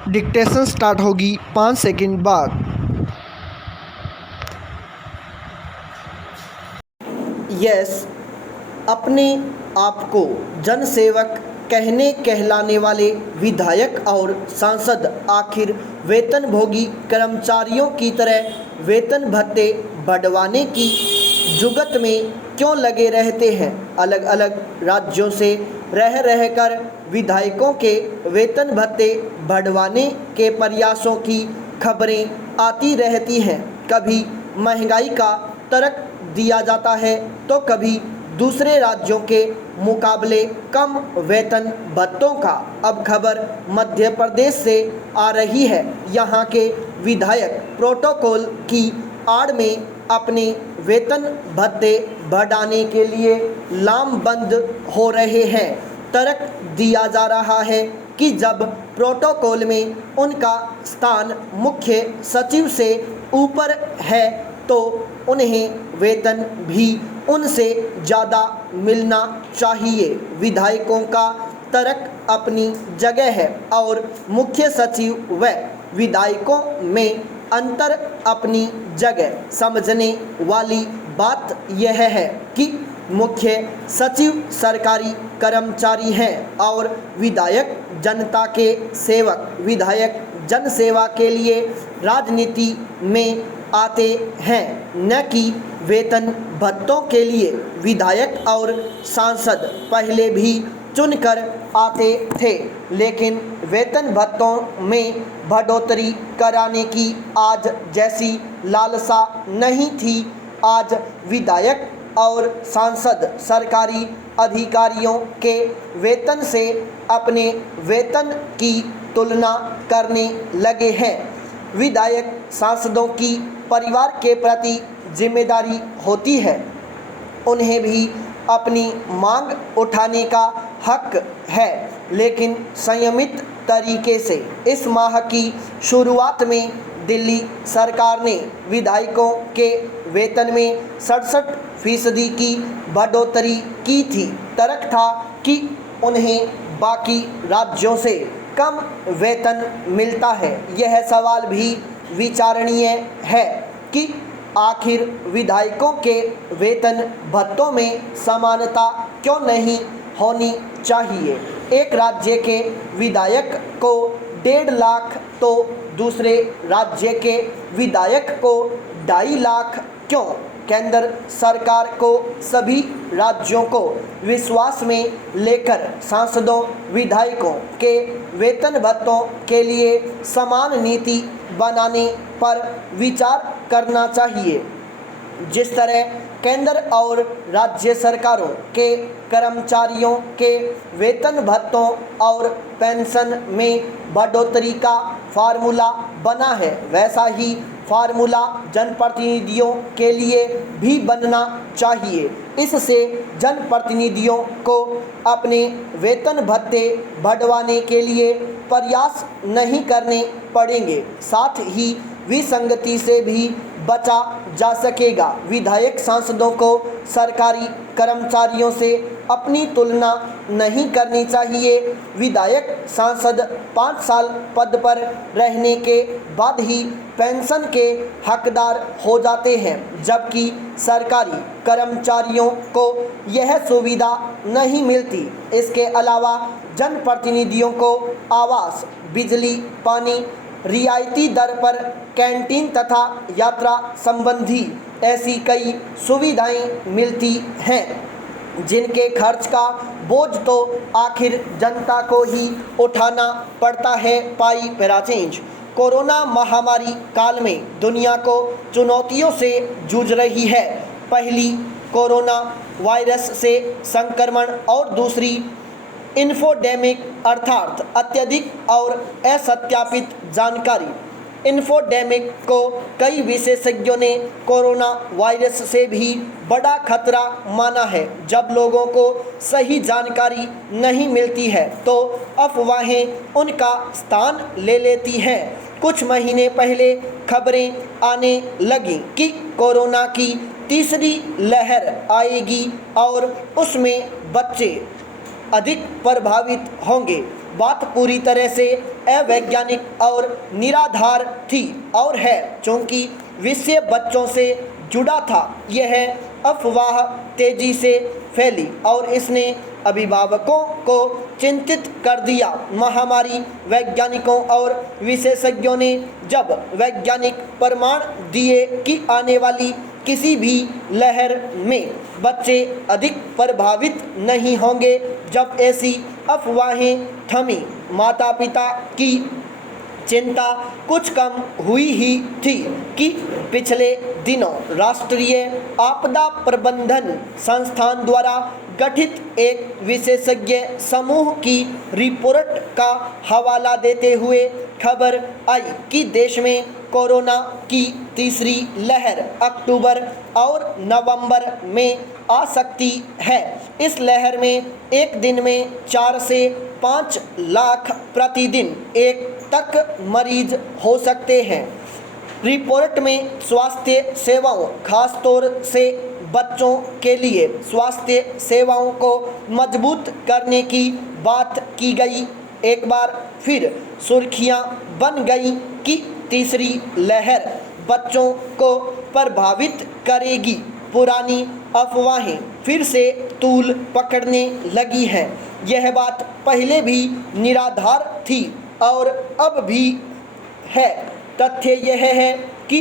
Dictation start होगी 5 second बाद। Yes, अपने आप को जनसेवक कहलाने वाले विधायक और सांसद आखिर वेतनभोगी कर्मचारियों की तरह वेतन भत्ते बढ़वाने की जुगत में क्यों लगे रहते हैं। अलग अलग राज्यों से रह कर विधायकों के वेतन भत्ते बढ़वाने के प्रयासों की खबरें आती रहती हैं। कभी महंगाई का तर्क दिया जाता है तो कभी दूसरे राज्यों के मुकाबले कम वेतन भत्तों का। अब खबर मध्य प्रदेश से आ रही है। यहाँ के विधायक प्रोटोकॉल की आड़ में अपने वेतन भत्ते बढ़ाने के लिए लामबंद हो रहे हैं। तर्क दिया जा रहा है कि जब प्रोटोकॉल में उनका स्थान मुख्य सचिव से ऊपर है तो उन्हें वेतन भी उनसे ज़्यादा मिलना चाहिए। विधायकों का तर्क अपनी जगह है और मुख्य सचिव व विधायकों में अंतर अपनी जगह। समझने वाली बात यह है कि मुख्य सचिव सरकारी कर्मचारी हैं और विधायक जनता के सेवक। विधायक जनसेवा के लिए राजनीति में आते हैं, न कि वेतन भत्तों के लिए। विधायक और सांसद पहले भी चुनकर आते थे, लेकिन वेतन भत्तों में बढ़ोतरी कराने की आज जैसी लालसा नहीं थी। आज विधायक और सांसद सरकारी अधिकारियों के वेतन से अपने वेतन की तुलना करने लगे हैं। विधायक सांसदों की परिवार के प्रति जिम्मेदारी होती है। उन्हें भी अपनी मांग उठाने का हक है, लेकिन संयमित तरीके से। इस माह की शुरुआत में दिल्ली सरकार ने विधायकों के वेतन में 67% की बढ़ोतरी की थी। तर्क था कि उन्हें बाकी राज्यों से कम वेतन मिलता है। यह सवाल भी विचारणीय है कि आखिर विधायकों के वेतन भत्तों में समानता क्यों नहीं होनी चाहिए। एक राज्य के विधायक को 1.5 लाख तो दूसरे राज्य के विधायक को 2.5 लाख क्यों। केंद्र सरकार को सभी राज्यों को विश्वास में लेकर सांसदों विधायकों के वेतन भत्तों के लिए समान नीति बनाने पर विचार करना चाहिए। जिस तरह केंद्र और राज्य सरकारों के कर्मचारियों के वेतन भत्तों और पेंशन में बढ़ोतरी का फार्मूला बना है, वैसा ही फार्मूला जनप्रतिनिधियों के लिए भी बनना चाहिए। इससे जनप्रतिनिधियों को अपने वेतन भत्ते बढ़वाने के लिए प्रयास नहीं करने पड़ेंगे। साथ ही विसंगति से भी बचा जा सकेगा। विधायक सांसदों को सरकारी कर्मचारियों से अपनी तुलना नहीं करनी चाहिए। विधायक सांसद 5 साल पद पर रहने के बाद ही पेंशन के हकदार हो जाते हैं, जबकि सरकारी कर्मचारियों को यह सुविधा नहीं मिलती। इसके अलावा जनप्रतिनिधियों को आवास, बिजली, पानी, रियायती दर पर कैंटीन तथा यात्रा संबंधी ऐसी कई सुविधाएं मिलती हैं, जिनके खर्च का बोझ तो आखिर जनता को ही उठाना पड़ता है। पाई पैरा चेंज। कोरोना महामारी काल में दुनिया को चुनौतियों से जूझ रही है। पहली कोरोना वायरस से संक्रमण और दूसरी इन्फोडेमिक अर्थात अत्यधिक और असत्यापित जानकारी। इन्फोडेमिक को कई विशेषज्ञों ने कोरोना वायरस से भी बड़ा खतरा माना है। जब लोगों को सही जानकारी नहीं मिलती है तो अफवाहें उनका स्थान ले लेती हैं। कुछ महीने पहले खबरें आने लगीं कि कोरोना की तीसरी लहर आएगी और उसमें बच्चे अधिक प्रभावित होंगे। बात पूरी तरह से अवैज्ञानिक और निराधार थी और है, क्योंकि विषय बच्चों से जुड़ा था। यह अफवाह तेजी से फैली और इसने अभिभावकों को चिंतित कर दिया। महामारी वैज्ञानिकों और विशेषज्ञों ने जब वैज्ञानिक प्रमाण दिए कि आने वाली किसी भी लहर में बच्चे अधिक प्रभावित नहीं होंगे, जब ऐसी अफवाहें थमी, माता पिता की चिंता कुछ कम हुई ही थी कि पिछले दिनों राष्ट्रीय आपदा प्रबंधन संस्थान द्वारा गठित एक विशेषज्ञ समूह की रिपोर्ट का हवाला देते हुए खबर आई कि देश में कोरोना की तीसरी लहर अक्टूबर और नवंबर में आ सकती है। इस लहर में एक दिन में 4 से 5 लाख प्रतिदिन एक तक मरीज हो सकते हैं। रिपोर्ट में स्वास्थ्य सेवाओं, खासतौर से बच्चों के लिए स्वास्थ्य सेवाओं को मजबूत करने की बात की गई। एक बार फिर सुर्खियां बन गई कि तीसरी लहर बच्चों को प्रभावित करेगी। पुरानी अफवाहें फिर से तूल पकड़ने लगी हैं। यह बात पहले भी निराधार थी और अब भी है। तथ्य यह है कि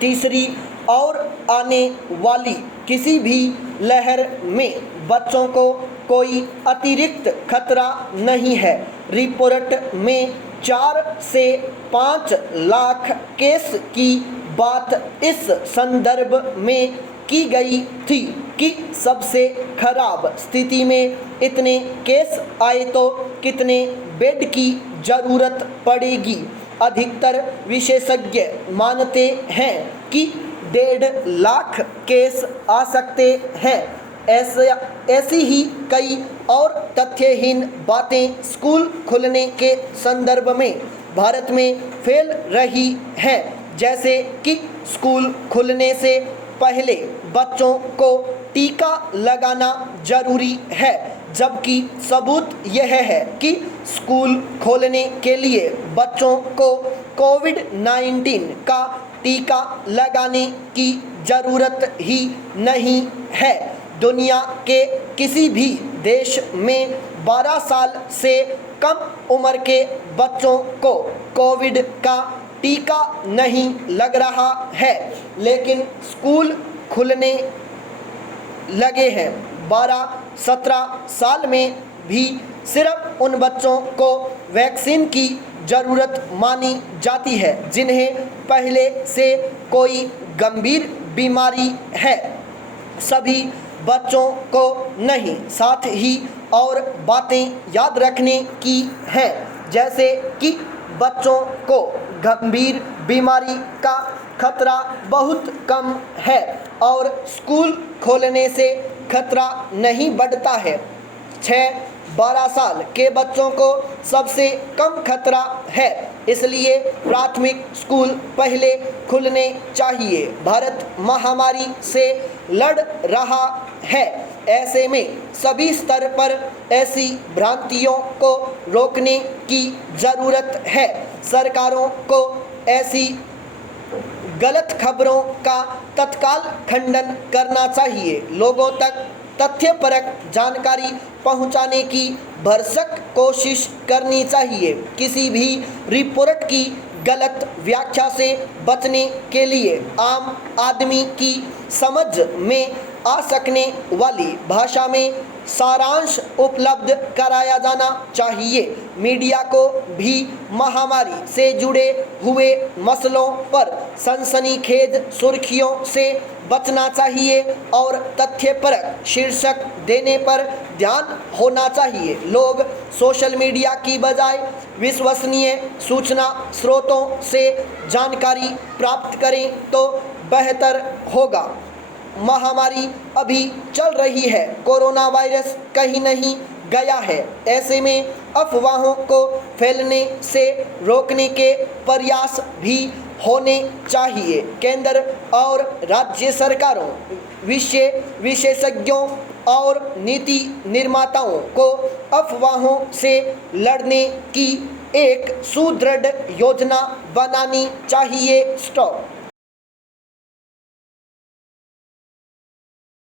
तीसरी और आने वाली किसी भी लहर में बच्चों को कोई अतिरिक्त खतरा नहीं है। रिपोर्ट में 4 से 5 लाख केस की बात इस संदर्भ में की गई थी कि सबसे खराब स्थिति में इतने केस आए तो कितने बेड की ज़रूरत पड़ेगी। अधिकतर विशेषज्ञ मानते हैं कि 1.5 लाख केस आ सकते हैं। ऐसी ही कई और तथ्यहीन बातें स्कूल खुलने के संदर्भ में भारत में फैल रही हैं, जैसे कि स्कूल खुलने से पहले बच्चों को टीका लगाना जरूरी है, जबकि सबूत यह है कि स्कूल खोलने के लिए बच्चों को कोविड-19 का टीका लगाने की ज़रूरत ही नहीं है। दुनिया के किसी भी देश में 12 साल से कम उम्र के बच्चों को कोविड का टीका नहीं लग रहा है, लेकिन स्कूल खुलने लगे हैं। 12-17 साल में भी सिर्फ उन बच्चों को वैक्सीन की ज़रूरत मानी जाती है जिन्हें पहले से कोई गंभीर बीमारी है। सभी बच्चों को नहीं। साथ ही और बातें याद रखने की हैं, जैसे कि बच्चों को गंभीर बीमारी का खतरा बहुत कम है और स्कूल खोलने से खतरा नहीं बढ़ता है। 6-12 साल के बच्चों को सबसे कम खतरा है, इसलिए प्राथमिक स्कूल पहले खुलने चाहिए। भारत महामारी से लड़ रहा है, ऐसे में सभी स्तर पर ऐसी भ्रांतियों को रोकने की ज़रूरत है। सरकारों को ऐसी गलत खबरों का तत्काल खंडन करना चाहिए। लोगों तक तथ्यपरक जानकारी पहुंचाने की भरसक कोशिश करनी चाहिए। किसी भी रिपोर्ट की गलत व्याख्या से बचने के लिए आम आदमी की समझ में आ सकने वाली भाषा में सारांश उपलब्ध कराया जाना चाहिए। मीडिया को भी महामारी से जुड़े हुए मसलों पर सनसनीखेज सुर्खियों से बचना चाहिए और तथ्यपरक शीर्षक देने पर ध्यान होना चाहिए। लोग सोशल मीडिया की बजाय विश्वसनीय सूचना स्रोतों से जानकारी प्राप्त करें तो बेहतर होगा। महामारी अभी चल रही है, कोरोना वायरस कहीं नहीं गया है। ऐसे में अफवाहों को फैलने से रोकने के प्रयास भी होने चाहिए। केंद्र और राज्य सरकारों विशेषज्ञों और नीति निर्माताओं को अफवाहों से लड़ने की एक सुदृढ़ योजना बनानी चाहिए। स्टॉप।